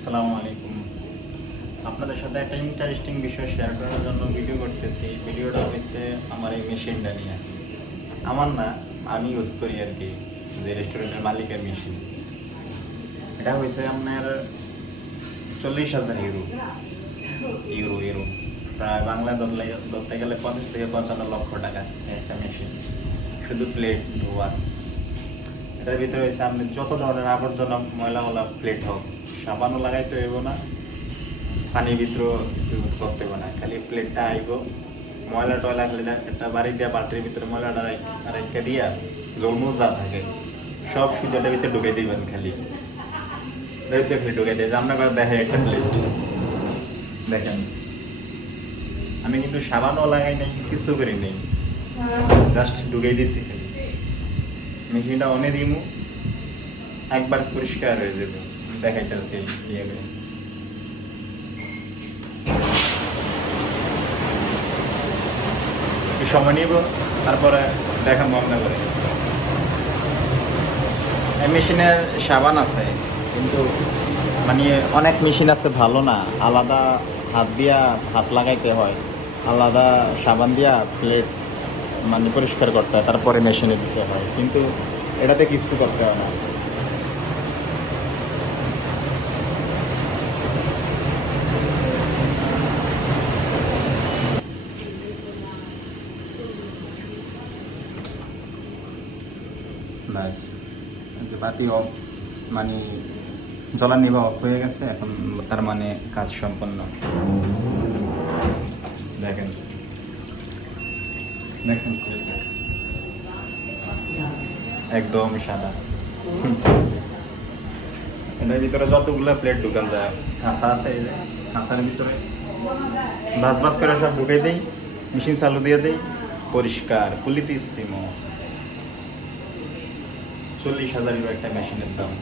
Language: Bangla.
আসসালামু আলাইকুম। আপনাদের সাথে একটা ইন্টারেস্টিং বিষয় শেয়ার করার জন্য ভিডিও করতেছি। ভিডিওটা হয়েছে আমার এই মেশিনটা নিয়ে। আমার না, আমি ইউজ করি আর কি, যে রেস্টুরেন্টের মালিকের মেশিন এটা হয়েছে আপনার চল্লিশ হাজার ইউরো ইউরো ইউরো প্রায় বাংলা ধরলে ধরতে গেলে পঞ্চাশ থেকে পঞ্চান্ন লক্ষ টাকা একটা মেশিন শুধু প্লেট ধোয়া। এটার ভিতরে হয়েছে আপনি যত ধরনের আবর্জনা ময়লা ময়লা প্লেট হোক সাবানও লাগাইতে হইব না, পানির ভিতরেও কিছু করতে হবে না, খালি প্লেটটা আইব, ময়লা টয়লা খালি একটা বাড়ি দিয়া বাটির ভিতরে ময়লাটা রেখে দিয়া জলমুল যা থাকে, সব সুজাটার ভিতরে ঢুকে দিবেন খালি। দেখতে খালি ঢুকে দিয়ে আমরা দেখে একটা প্লেট দেখেন, আমি কিন্তু সাবানও লাগাই নাই, কিছু করি নেই। জাস্ট ঢুকে দিছি খালি। মেশিনটা অনে দিমু, একবার পরিষ্কার হয়ে যাবে। দেখাইতেছি ইয়ে সময় নিব, তারপরে দেখাবো আপনাদের। এই মেশিনের সাবান আছে, কিন্তু মানে অনেক মেশিন আছে ভালো না। আলাদা হাত দিয়া হাত লাগাইতে হয়, আলাদা সাবান দিয়া প্লেট মানে পরিষ্কার করতে হয়, তারপরে মেশিনে দিতে হয়। কিন্তু এটাতে কিছু করতে হয় না। যে বাতি অফ মানে জ্বলার নিভা অফ হয়ে গেছে এখন তার মানে কাজ সম্পন্ন। দেখেন। দেখছেন একদম সাদা। এটার ভিতরে যতগুলো প্লেট ঢুকান যায়। কাঁচা আছে কাঁচার ভিতরে। বাস বাস করে সব ঢুকে দেই মেশিন চালু দিয়ে দেই পরিষ্কার পুলিতিসিমো চল্লিশ হাজার একটা মেশিনের দাম